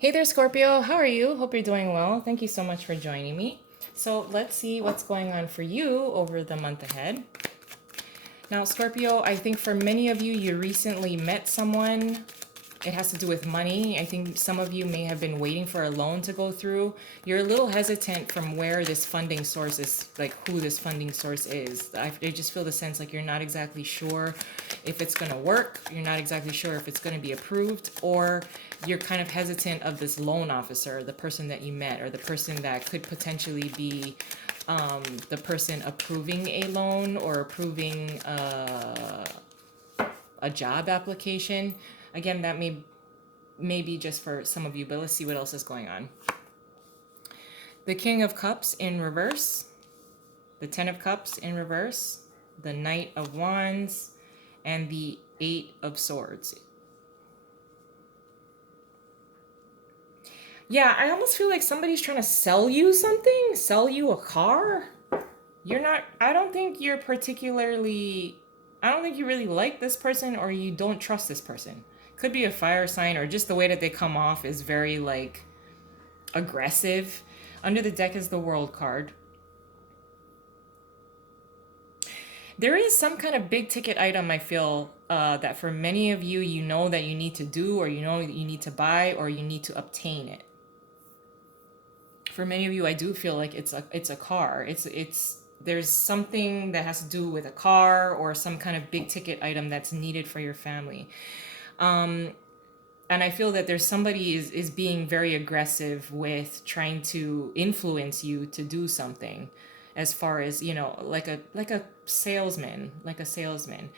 Hey there, Scorpio. How are you? Hope you're doing well. Thank you so much for joining me. So, let's see what's going on for you over the month ahead. Now, Scorpio, I think for many of you, you recently met someone. It has to do with money. I think some of you may have been waiting for a loan to go through. You're a little hesitant from where this funding source is, like who this funding source is. I just feel the sense like you're not exactly sure if it's going to work. You're not exactly sure if it's going to be approved, or you're kind of hesitant of this loan officer, the person that you met, or the person that could potentially be the person approving a loan or approving a job application. Again, that may be just for some of you, but let's see what else is going on. The King of Cups in reverse, the Ten of Cups in reverse, the Knight of Wands, and the Eight of Swords. Yeah, I almost feel like somebody's trying to sell you something, sell you a car. You're not, I don't think you're particularly, I don't think you really like this person or you don't trust this person. Could be a fire sign, or just the way that they come off is very like aggressive. Under the deck is the World card. There is some kind of big ticket item I feel that for many of you, you know that you need to do, or you know that you need to buy, or you need to obtain it. For many of you, I do feel like it's a car. It's there's something that has to do with a car or some kind of big ticket item that's needed for your family. And I feel that there's somebody is being very aggressive with trying to influence you to do something, as far as like a salesman, like a salesman.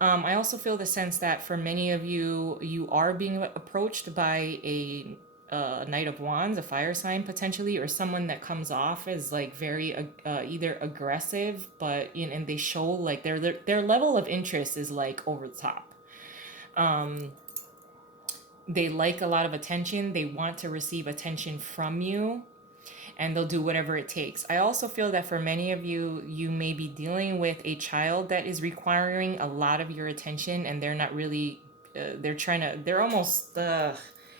I also feel the sense that for many of you, you are being approached by a Knight of Wands, a fire sign potentially, or someone that comes off as like very either aggressive, but and they show like their level of interest is like over the top. They like a lot of attention. They want to receive attention from you, and they'll do whatever it takes. I also feel that for many of you, you may be dealing with a child that is requiring a lot of your attention, and they're not really, they're almost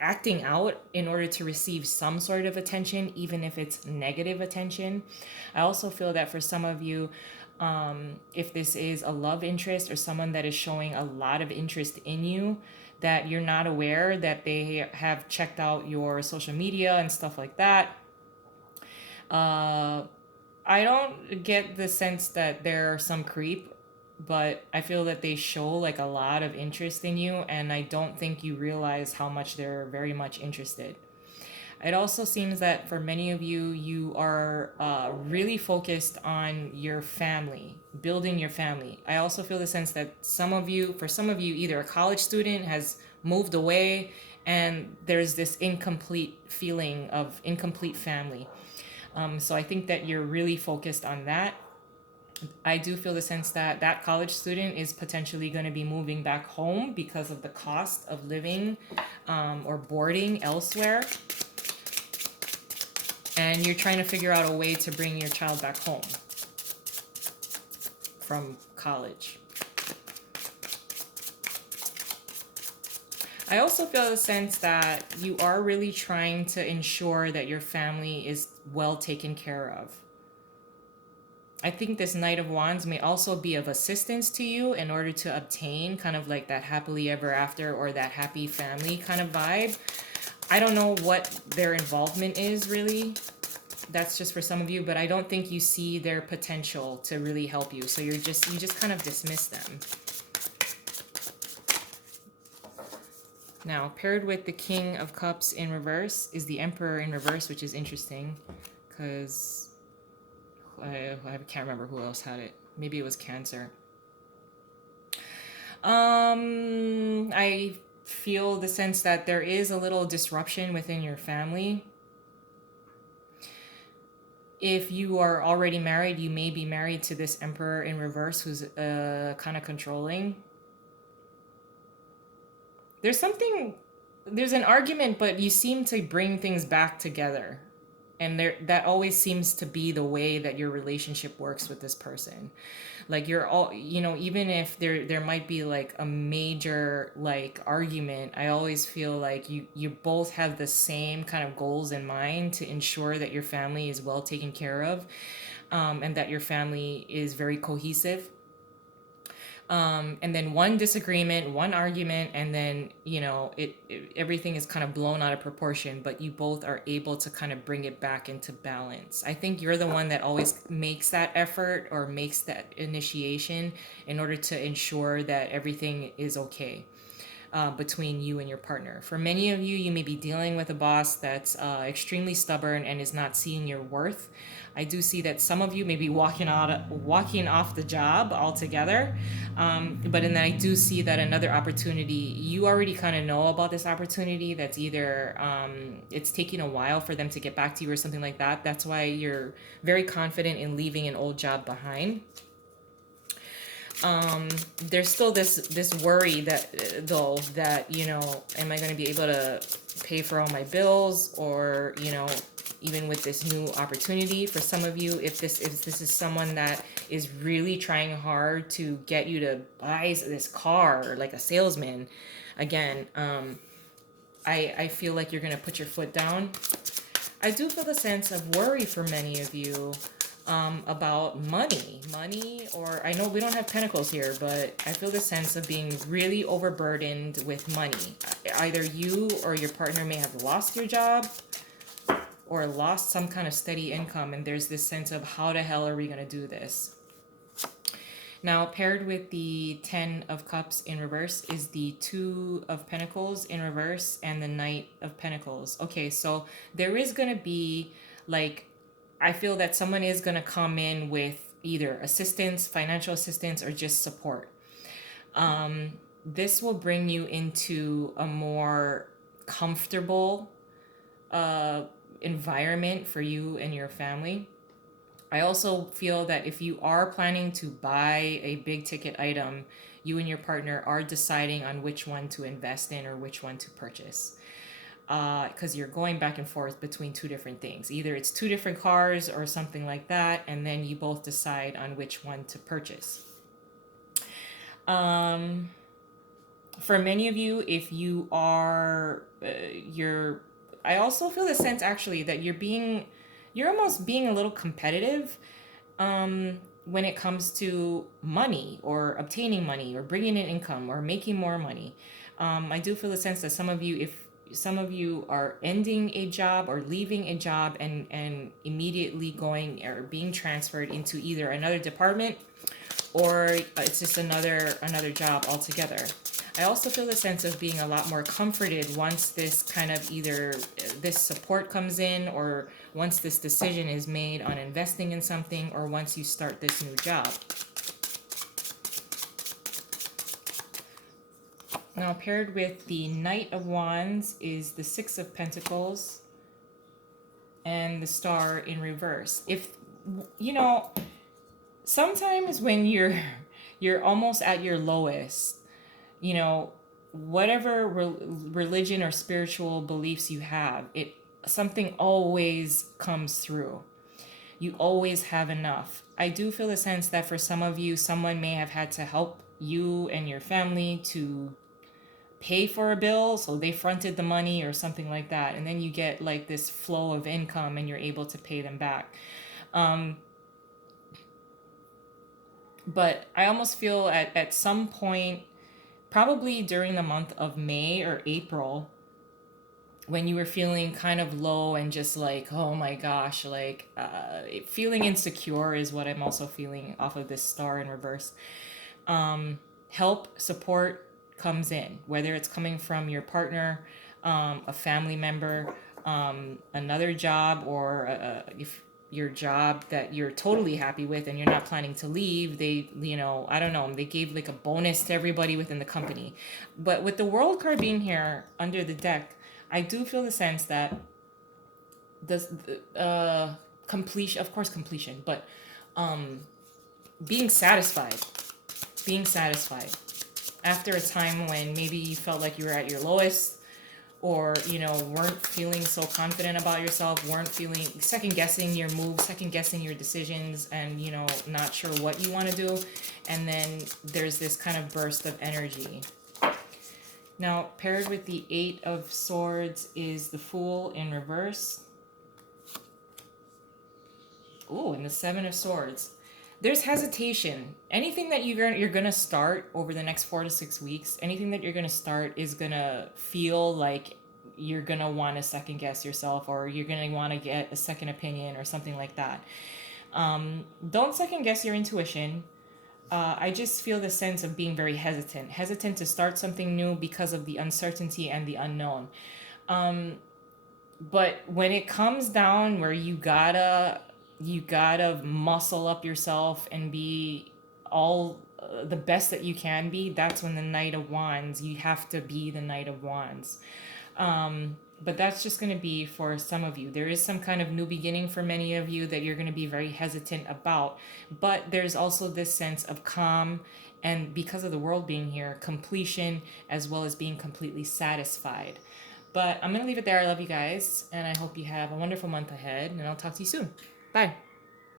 acting out in order to receive some sort of attention, even if it's negative attention. I also feel that for some of you, if this is a love interest or someone that is showing a lot of interest in you, that you're not aware that they have checked out your social media and stuff like that. uh, I don't get the sense that they're some creep, but I feel that they show like a lot of interest in you, and I don't think you realize how much they're very much interested. It also seems that for many of you, you are really focused on your family, building your family. I also feel the sense that for some of you, either a college student has moved away, and there's this incomplete feeling of incomplete family. So I think that you're really focused on that. I do feel the sense that that college student is potentially going to be moving back home because of the cost of living or boarding elsewhere. And you're trying to figure out a way to bring your child back home from college. I also feel the sense that you are really trying to ensure that your family is well taken care of. I think this Knight of Wands may also be of assistance to you in order to obtain kind of like that happily ever after or that happy family kind of vibe. I don't know what their involvement is really. That's just for some of you, but I don't think you see their potential to really help you. So you just kind of dismiss them. Now, paired with the King of Cups in reverse is the Emperor in reverse, which is interesting because I can't remember who else had it. Maybe it was Cancer. I feel the sense that there is a little disruption within your family. If you are already married, you may be married to this Emperor in reverse who's kind of controlling. There's an argument, but you seem to bring things back together. And there, that always seems to be the way that your relationship works with this person. Like you're all, even if there might be like a major like argument, I always feel like you both have the same kind of goals in mind to ensure that your family is well taken care of, and that your family is very cohesive. And then one disagreement, one argument, and then everything is kind of blown out of proportion. But you both are able to kind of bring it back into balance. I think you're the one that always makes that effort or makes that initiation in order to ensure that everything is okay. Between you and your partner. For many of you, you may be dealing with a boss that's extremely stubborn and is not seeing your worth. I do see that some of you may be walking off the job altogether, but then I do see that another opportunity, you already kind of know about this opportunity. That's either it's taking a while for them to get back to you or something like that. That's why you're very confident in leaving an old job behind. There's still this worry that though that am I going to be able to pay for all my bills, or even with this new opportunity. For some of you, if this is someone that is really trying hard to get you to buy this car, like a salesman, again, I feel like you're going to put your foot down. I do feel the sense of worry for many of you, about money, or I know we don't have pentacles here, but I feel the sense of being really overburdened with money. Either you or your partner may have lost your job or lost some kind of steady income, and there's this sense of how the hell are we going to do this? Now, paired with the 10 of Cups in reverse is the 2 of Pentacles in reverse and the Knight of Pentacles. Okay, so there is going to be, like, I feel that someone is going to come in with either assistance, financial assistance, or just support. This will bring you into a more comfortable environment for you and your family. I also feel that if you are planning to buy a big ticket item, you and your partner are deciding on which one to invest in or which one to purchase. Because you're going back and forth between two different things. Either it's two different cars or something like that, and then you both decide on which one to purchase. For many of you, if you are, I also feel the sense actually that you're almost being a little competitive, when it comes to money or obtaining money or bringing in income or making more money. I do feel the sense that some of you are ending a job or leaving a job and immediately going or being transferred into either another department, or it's just another job altogether. I also feel the sense of being a lot more comforted once this kind of either this support comes in, or once this decision is made on investing in something, or once you start this new job. Now, paired with the Knight of Wands is the 6 of Pentacles and the Star in reverse. If sometimes when you're almost at your lowest, whatever religion or spiritual beliefs you have, something always comes through. You always have enough. I do feel the sense that for some of you, someone may have had to help you and your family to pay for a bill, so they fronted the money or something like that, and then you get like this flow of income and you're able to pay them back. But I almost feel at some point, probably during the month of May or April, when you were feeling kind of low and just like, oh my gosh, like feeling insecure is what I'm also feeling off of this Star in reverse. Help, support comes in, whether it's coming from your partner, a family member, another job, or if your job that you're totally happy with and you're not planning to leave, they, I don't know, they gave like a bonus to everybody within the company. But with the World card being here under the deck, I do feel the sense that the completion, of course completion, but being satisfied after a time when maybe you felt like you were at your lowest, or weren't feeling so confident about yourself, weren't feeling second guessing your moves, second guessing your decisions, and not sure what you want to do. And then there's this kind of burst of energy. Now, paired with the Eight of Swords is the Fool in reverse. Ooh, and the Seven of Swords. There's hesitation. Anything that you're gonna start over the next 4 to 6 weeks, anything that you're gonna start is gonna feel like you're gonna want to second guess yourself, or you're gonna want to get a second opinion or something like that. Don't second guess your intuition. I just feel the sense of being very hesitant to start something new because of the uncertainty and the unknown. But when it comes down where you gotta muscle up yourself and be all the best that you can be, that's when the Knight of Wands, you have to be the Knight of Wands. But that's just going to be for some of you. There is some kind of new beginning for many of you that you're going to be very hesitant about. But there's also this sense of calm, and because of the world being here, completion, as well as being completely satisfied. But I'm going to leave it there. I love you guys, and I hope you have a wonderful month ahead, and I'll talk to you soon. Bye.